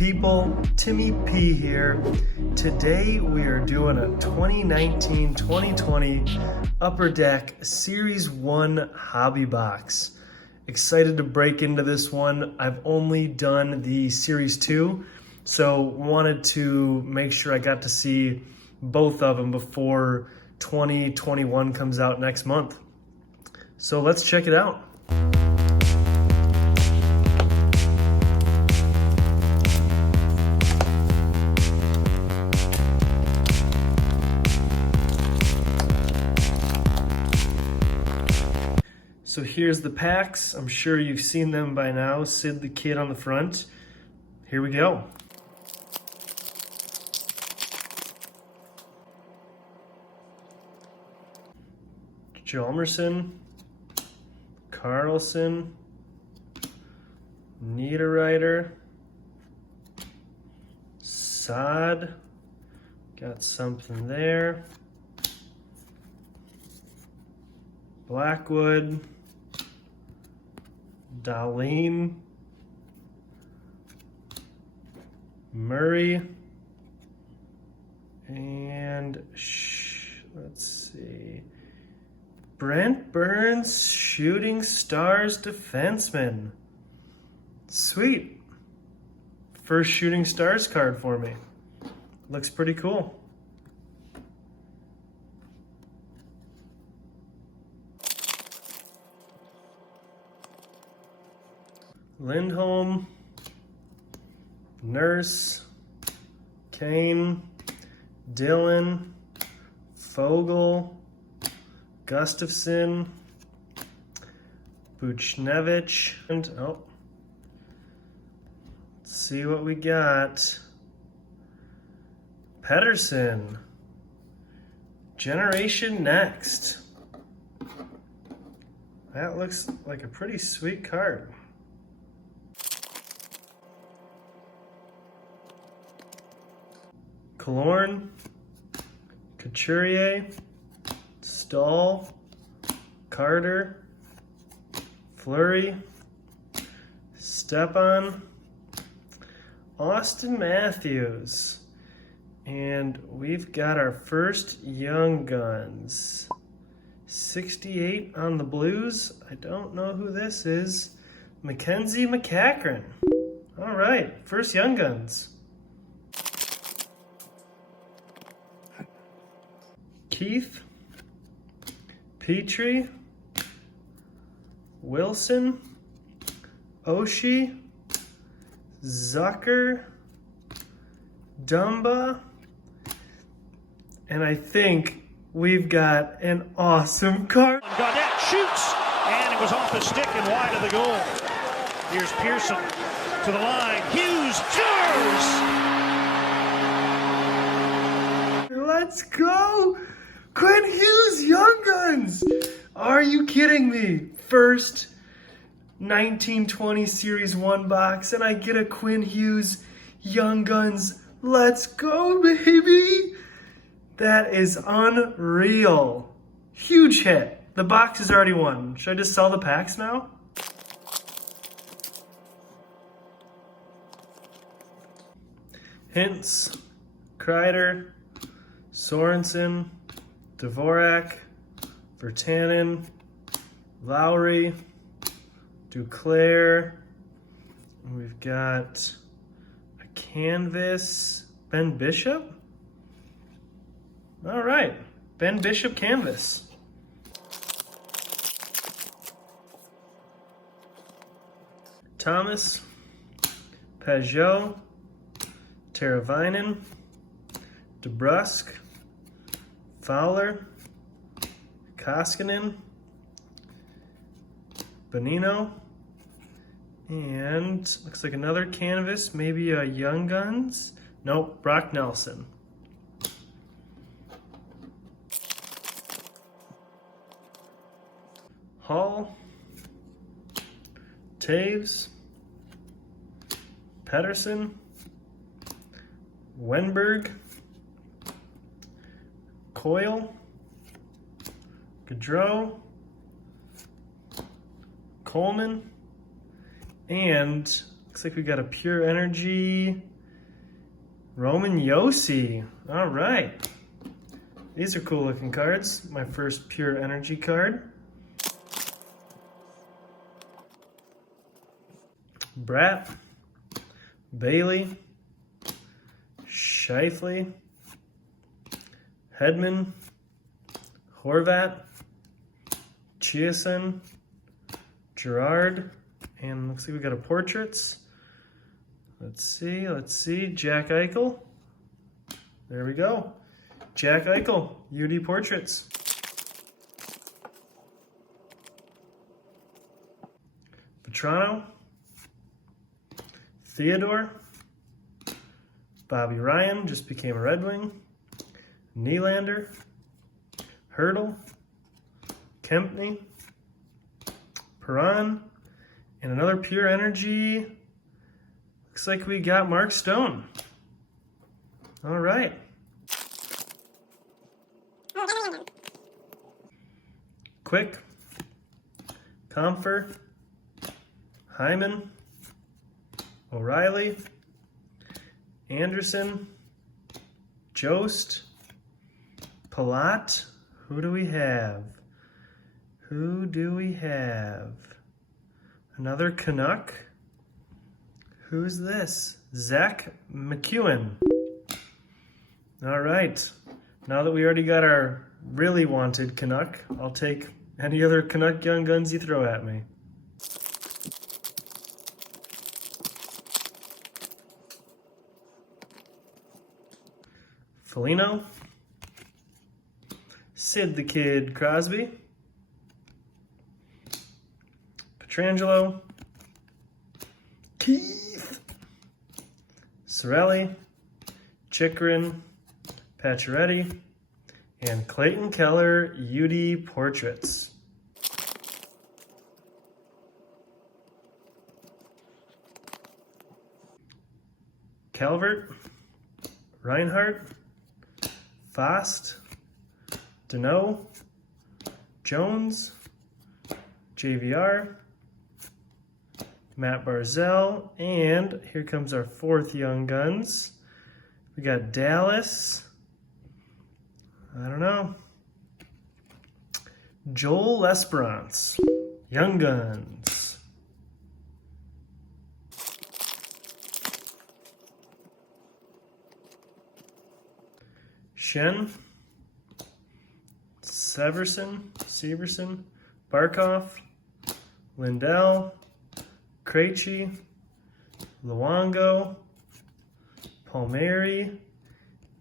people? Timmy P here. Today we are doing a 2019-2020 Upper Deck Series 1 hobby box. Excited to break into this one. I've only done the Series 2, so wanted to make sure I got to see both of them before 2021 comes out next month. So let's check it out. So here's the packs. I'm sure you've seen them by now. Sid the Kid on the front. Here we go. Hjalmarsson, Carlson, Niederreiter, Saad, got something there, Blackwood, Dahlin, Murray, and let's see, Brent Burns, Shooting Stars defenseman. Sweet. First Shooting Stars card for me. Looks pretty cool. Lindholm, Nurse, Kane, Dillon, Fogle, Gustafsson, Buchnevich, and let's see what we got. Pettersson, Generation Next. That looks like a pretty sweet card. Killorn, Couturier, Stahl, Carter, Fleury, Stepan, Austin Matthews, and we've got our first Young Guns. 68 on the Blues. I don't know who this is. Mackenzie McCachran. All right, first Young Guns. Keith, Petrie, Wilson, Oshie, Zucker, Dumba, and I think we've got an awesome card. Gaudette shoots, and it was off the stick and wide of the goal. Here's Pearson to the line. Hughes scores! Let's go! Quinn Hughes, Young Guns! Are you kidding me? First 1920 Series 1 box, and I get a Quinn Hughes Young Guns. Let's go, baby! That is unreal. Huge hit. The box is already won. Should I just sell the packs now? Hintz, Kreider, Sorensen, Dvorak, Virtanen, Lowry, Duclair. We've got a canvas, Ben Bishop. All right, Ben Bishop canvas. Thomas, Peugeot, Teravainen, DeBrusque, Fowler, Koskinen, Bonino, and looks like another canvas, maybe a Young Guns. Nope, Brock Nelson. Hall, Taves, Pettersson, Wenberg, Coyle, Gaudreau, Coleman, and looks like we got a Pure Energy Roman Yossi. All right. These are cool looking cards. My first pure energy card. Brat. Bailey. Shifley. Hedman. Horvat. Chiasson. Gerard. And looks like we got a portraits. Let's see. Jack Eichel. There we go. Jack Eichel, UD Portraits. Petrano. Theodore. Bobby Ryan just became a Red Wing. Nylander. Hurdle. Kempney. Perron. And another pure energy. Looks like we got Mark Stone. All right. Quick. Comfer. Hyman. O'Reilly. Anderson. Jost. Palat. Who do we have? Another Canuck. Who's this? Zach McEwen. All right. Now that we already got our really wanted Canuck, I'll take any other Canuck Young Guns you throw at me. Foligno. Sid the Kid Crosby. Petrangelo. Keith. Sorelli. Chikrin. Pacioretty. And Clayton Keller UD Portraits. Calvert. Reinhardt. Fast. Deneau. Jones. JVR. Matt Barzell. And here comes our fourth Young Guns. We got Dallas. I don't know. Joel Esperance. Young Guns. Shen. Severson. Barkov. Lindell. Krejci. Luongo. Palmieri.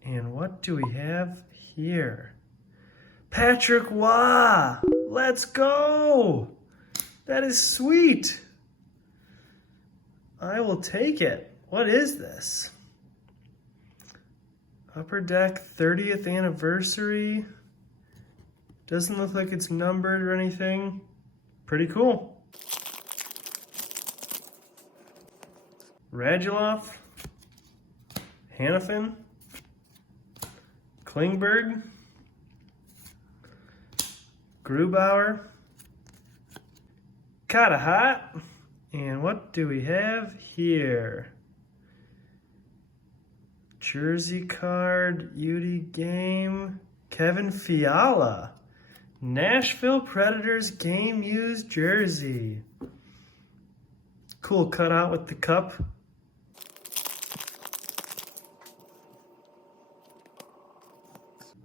And what do we have here? Patrick Waugh. Let's go. That is sweet. I will take it. What is this? Upper Deck 30th anniversary. Doesn't look like it's numbered or anything. Pretty cool. Radulov. Hannafin. Klingberg. Grubauer. Kinda hot. And what do we have here? Jersey card, UD game. Kevin Fiala. Nashville Predators game used jersey. Cool cutout with the cup.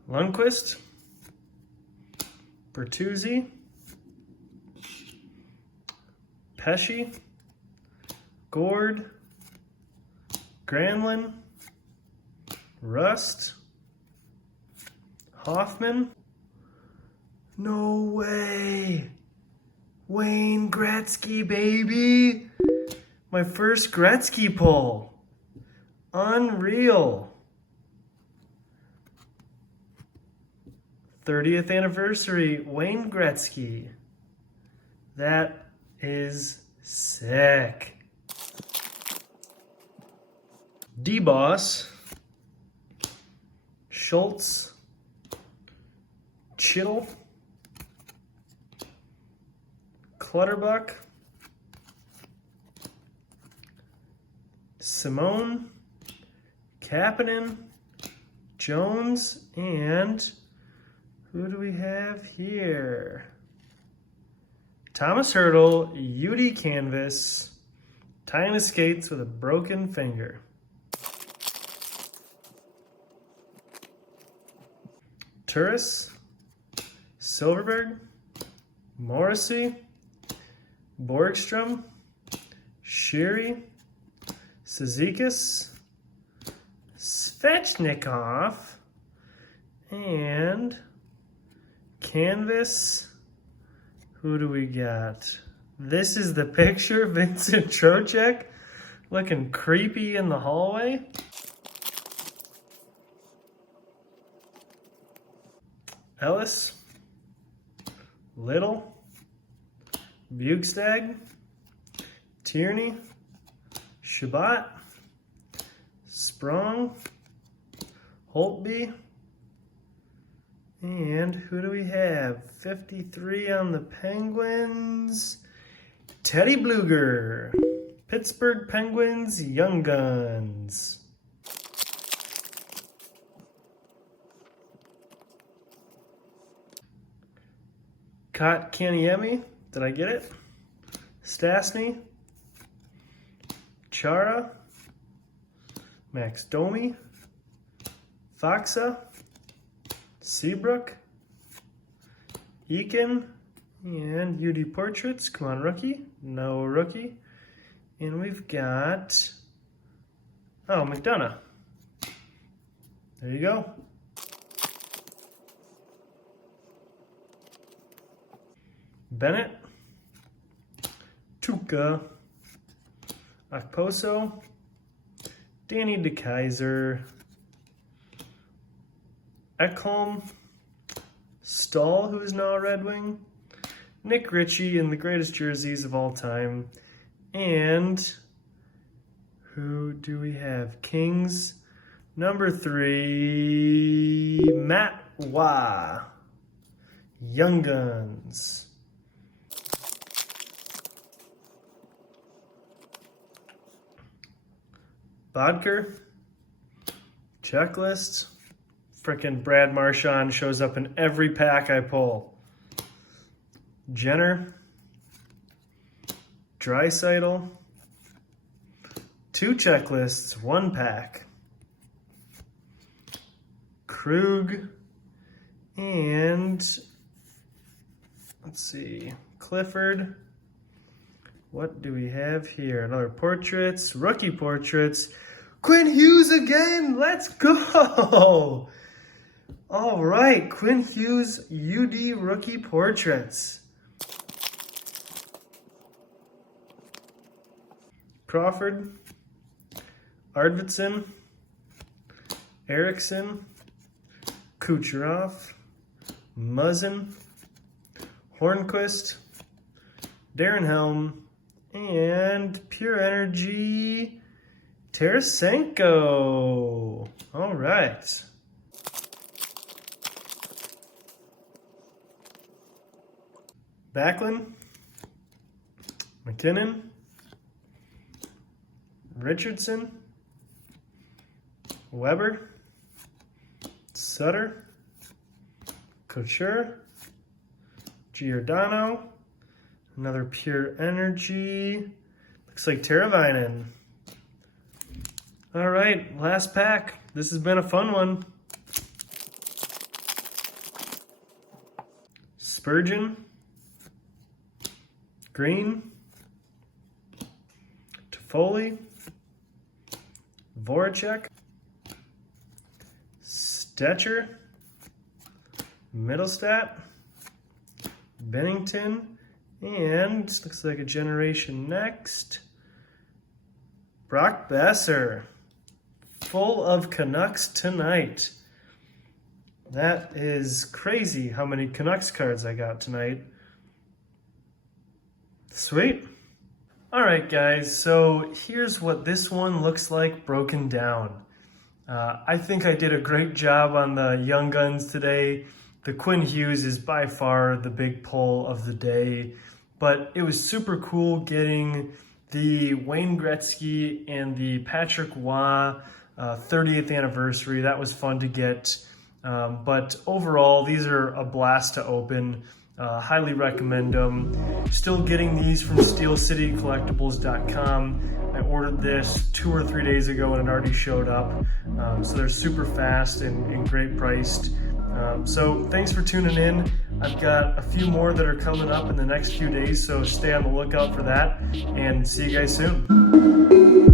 Lundqvist. Bertuzzi. Pesci. Gord. Granlund. Rust. Hoffman. No way. Wayne Gretzky, baby. My first Gretzky pull. Unreal. 30th anniversary, Wayne Gretzky. That is sick. D-Boss. Schultz. Chittle. Clutterbuck. Simone. Kapanen, Jones, and who do we have here? Thomas Hurdle, UD canvas, tying his skates with a broken finger. Turris, Silverberg, Morrissey, Borgstrom, Sherry, Cizikas, Svechnikov, and canvas. Who do we got? This is the picture, Vincent Trocheck, looking creepy in the hallway. Ellis, Little, Bukestad, Tierney, Shabbat, Sprong, Holtby, and who do we have? 53 on the Penguins. Teddy Bluger. Pittsburgh Penguins Young Guns. Kotkaniemi. Did I get it? Stastny. Chara. Max Domi. Foxa. Seabrook, Eakin, and UD Portraits. Come on, rookie. No rookie. And we've got, oh, McDonough. There you go. Bennett, Tuca, Okposo, Danny DeKaiser, Ekholm, Stahl, who is now a Red Wing, Nick Ritchie in the greatest jerseys of all time, and who do we have? Kings, number 3, Matt Wah, Young Guns. Bodker, checklist. Frickin' Brad Marchand shows up in every pack I pull. Jenner, Draisaitl, 2 checklists, 1 pack. Krug, and let's see, Clifford. What do we have here? Another portraits, rookie portraits. Quinn Hughes again, let's go! All right, Quinn Hughes UD rookie portraits. Crawford, Arvidsson, Eriksson, Kucherov, Muzzin, Hornquist, Darren Helm, and Pure Energy, Tarasenko. All right. Backlund, McKinnon, Richardson, Weber, Sutter, Couture, Giordano, another Pure Energy, looks like Teravainen. All right, last pack. This has been a fun one. Spurgeon, Green, Toffoli, Voracek, Stetcher, Middlestat, Bennington, and looks like a generation next, Brock Besser. Full of Canucks tonight. That is crazy how many Canucks cards I got tonight. Sweet. All right, guys, so here's what this one looks like broken down. I think I did a great job on the Young Guns today. The Quinn Hughes is by far the big pull of the day, but it was super cool getting the Wayne Gretzky and the Patrick Waugh 30th anniversary. That was fun to get. But overall, these are a blast to open. Highly recommend them. Still getting these from SteelCityCollectibles.com. I ordered this 2 or 3 days ago and it already showed up. So they're super fast and great priced. So thanks for tuning in. I've got a few more that are coming up in the next few days, so stay on the lookout for that, and see you guys soon.